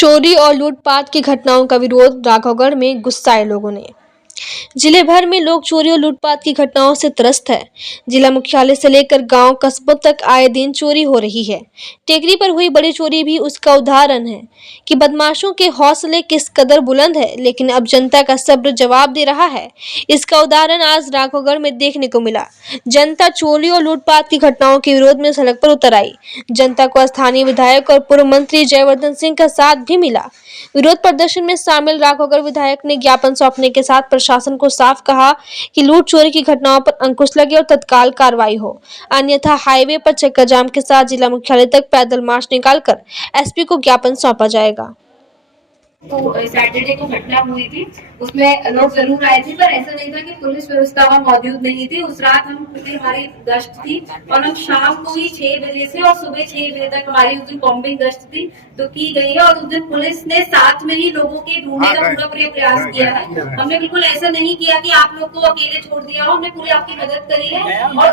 चोरी और लूटपाट की घटनाओं का विरोध। राघवगढ़ में गुस्साए लोगों ने। जिले भर में लोग चोरी और लूटपाट की घटनाओं से त्रस्त है। जिला मुख्यालय से लेकर गांव कस्बों तक आए दिन चोरी हो रही है। टेकरी पर हुई बड़ी चोरी भी उसका उदाहरण है कि बदमाशों के हौसले किस कदर बुलंद है, लेकिन अब जनता का सब्र जवाब दे रहा है। इसका उदाहरण आज राघवगढ़ में देखने को मिला। जनता चोरी और लूटपाट की घटनाओं के विरोध में सड़क पर उतर आई। जनता को स्थानीय विधायक और पूर्व मंत्री जयवर्धन सिंह का साथ भी मिला। विरोध प्रदर्शन में शामिल राघवगढ़ विधायक ने ज्ञापन सौंपने के साथ प्रशासन को साफ कहा कि लूट चोरी की घटनाओं पर अंकुश लगे और तत्काल कार्रवाई हो, अन्यथा हाईवे पर चक्का जाम के साथ जिला मुख्यालय तक पैदल मार्च निकालकर एसपी को ज्ञापन सौंपा जाएगा। तो सैटरडे को घटना हुई थी, उसमें लोग जरूर आए थे, पर ऐसा नहीं था कि पुलिस व्यवस्था वहाँ मौजूद नहीं थी। उस रात हम क्योंकि हमारी गश्त थी और हम शाम को ही 6 बजे से और सुबह 6 बजे तक हमारी उस दिन कॉम्बिंग गश्त थी तो की गई है। और उस दिन पुलिस ने साथ में ही लोगों के ढूंढने का पूरा प्रयास किया है। हमने बिल्कुल ऐसा नहीं किया कि आप लोग को अकेले छोड़ दिया हो, हमने पूरी आपकी मदद करी है। और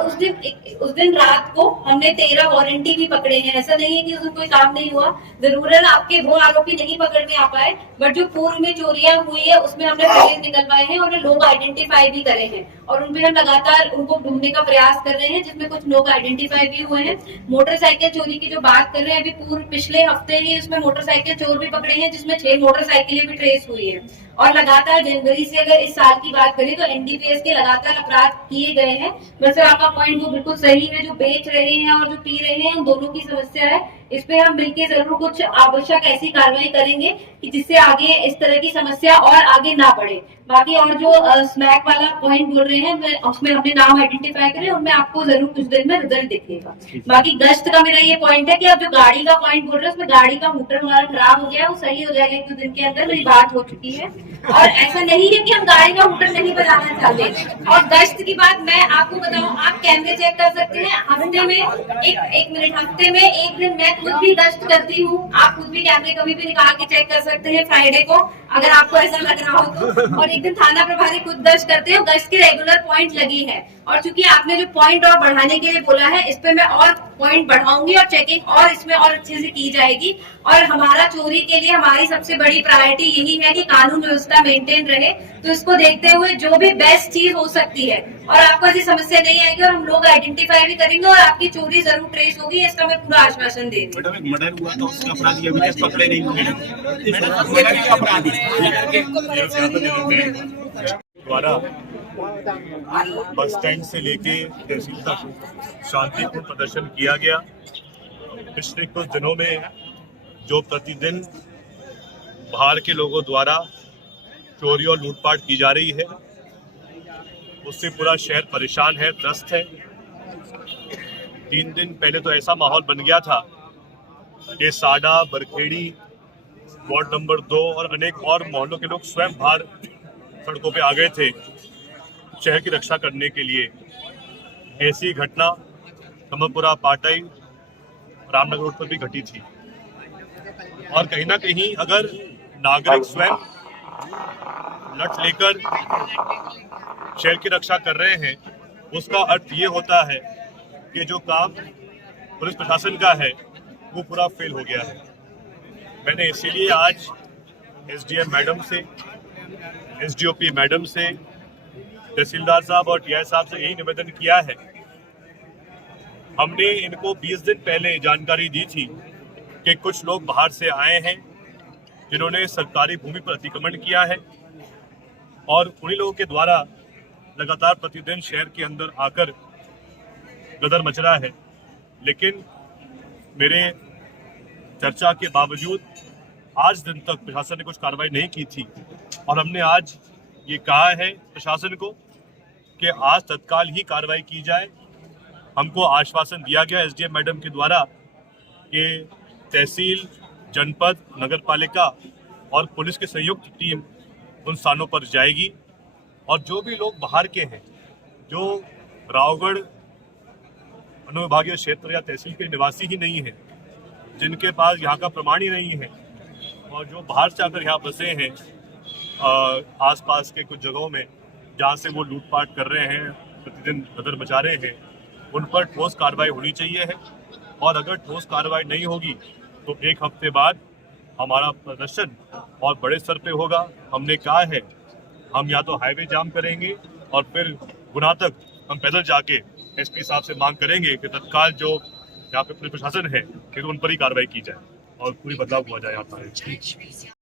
उस दिन रात को हमने 13 वारंटी भी पकड़े हैं। ऐसा नहीं है कि उस दिन कोई काम नहीं हुआ। जरूर आपके वो आरोपी नहीं पकड़ में आ पाए, बट जो पूर्व में चोरियां हुई है उसमें हमने पुलिस निकलवाए हैं और लोग आइडेंटिफाई भी करे हैं और उनपे हम लगातार उनको ढूंढने का प्रयास कर रहे हैं, जिसमें कुछ लोग आइडेंटिफाई भी हुए हैं। मोटरसाइकिल चोरी की जो बात कर रहे हैं, अभी पिछले हफ्ते ही उसमें मोटरसाइकिल चोर भी पकड़े हैं, जिसमें 6 मोटरसाइकिलें भी ट्रेस हुई है। और लगातार जनवरी से अगर इस साल की बात करें तो एनडीपीएस के लगातार अपराध किए गए हैं। वैसे आपका पॉइंट वो बिल्कुल सही है, जो बेच रहे हैं और जो पी रहे हैं उन दोनों की समस्या है। इस पे हम मिलकर जरूर कुछ आवश्यक ऐसी कार्रवाई करेंगे कि जिससे आगे इस तरह की समस्या और आगे ना बढ़े। बाकी और जो स्मैक वाला पॉइंट बोल रहे हैं, उसमें हमने नाम आइडेंटिफाई करे, उनमें आपको जरूर कुछ दिन में रिजल्ट दिखेगा। बाकी गश्त का मेरा ये पॉइंट है कि आप जो गाड़ी का पॉइंट बोल रहे हैं, उसमें गाड़ी का मोटर हमारा खराब हो गया, वो सही हो जाएगा 1-2 दिन के अंदर, मेरी बात हो चुकी है। और ऐसा नहीं है कि हम गाड़ी का मोटर नहीं बनाना चाहते। और गश्त की बात मैं आपको बताऊं, आप कैमरे चेक कर सकते हैं। हफ्ते में एक मिनट, हफ्ते में एक दिन मैं खुद भी गश्त करती हूँ। आप खुद भी कैमरे कभी भी निकाल के चेक कर सकते हैं फ्राइडे को, अगर आपको ऐसा लग रहा हो तो। और एक दिन थाना प्रभारी खुद गश्त करते हैं, गश्त की रेगुलर पॉइंट लगी है। और चूंकि आपने जो पॉइंट और बढ़ाने के लिए बोला है, इस पे मैं और पॉइंट बढ़ाऊंगी और चेकिंग और इसमें और अच्छे से की जाएगी। और हमारा चोरी के लिए हमारी सबसे बड़ी प्रायोरिटी यही है कि कानून व्यवस्था मेंटेन रहे। तो इसको देखते हुए जो भी बेस्ट चीज हो सकती है और आपको ऐसी समस्या नहीं आएगी और हम लोग आइडेंटिफाई भी करेंगे और आपकी चोरी जरूर ट्रेस होगी, इसका मैं पूरा आश्वासन दे रही हूँ। मर्डर हुआ तो उसका अपराधी अभी तक पकड़े नहीं हुए द्वारा बस स्टैंड से लेके तहसील तक शांतिपूर्ण प्रदर्शन किया गया। पिछले कुछ दिनों में जो प्रतिदिन बाहर के लोगों द्वारा चोरी और लूटपाट की जा रही है, उससे पूरा शहर परेशान है, त्रस्त है। 3 दिन पहले तो ऐसा माहौल बन गया था कि साडा, बरखेड़ी, वार्ड नंबर 2 और अनेक और मोहल्लों के लोग स्वयं बाहर सड़कों पे आ गए थे शहर की रक्षा करने के लिए। ऐसी घटना कमलपुरा, पाटाई, रामनगर रोड पर भी घटी थी। और कहीं ना कहीं अगर नागरिक स्वयं लठ लेकर शहर की रक्षा कर रहे हैं, उसका अर्थ ये होता है कि जो काम पुलिस प्रशासन का है वो पूरा फेल हो गया है। मैंने इसीलिए आज एसडीएम मैडम से, एसडीओपी मैडम से, तहसीलदार साहब और टीआई साहब से यही निवेदन किया है। हमने इनको 20 दिन पहले जानकारी दी थी कि कुछ लोग बाहर से आए हैं जिन्होंने सरकारी भूमि पर अतिक्रमण किया है और उन्हीं लोगों के द्वारा लगातार प्रतिदिन शहर के अंदर आकर गदर मच रहा है। लेकिन मेरे चर्चा के बावजूद आज दिन तक प्रशासन ने कुछ कार्रवाई नहीं की थी और हमने आज ये कहा है प्रशासन को कि आज तत्काल ही कार्रवाई की जाए। हमको आश्वासन दिया गया एसडीएम मैडम के द्वारा कि तहसील, जनपद, नगर पालिका और पुलिस की संयुक्त टीम उन स्थानों पर जाएगी और जो भी लोग बाहर के हैं, जो रावगढ़ अनुविभागीय क्षेत्र या तहसील के निवासी ही नहीं है, जिनके पास यहाँ का प्रमाण ही नहीं है और जो बाहर से आकर यहाँ बसे हैं आसपास के कुछ जगहों में जहाँ से वो लूटपाट कर रहे हैं, प्रतिदिन गदर मचा रहे हैं, उन पर ठोस कार्रवाई होनी चाहिए है। और अगर ठोस कार्रवाई नहीं होगी तो 1 हफ्ते बाद हमारा प्रदर्शन और बड़े स्तर पे होगा। हमने कहा है हम या तो हाईवे जाम करेंगे और फिर गुना तक हम पैदल जाके एसपी साहब से मांग करेंगे कि तत्काल जो यहाँ पे पुलिस प्रशासन है कि उन पर ही कार्रवाई की जाए और पूरी बदलाव हुआ जाए यहाँ पर।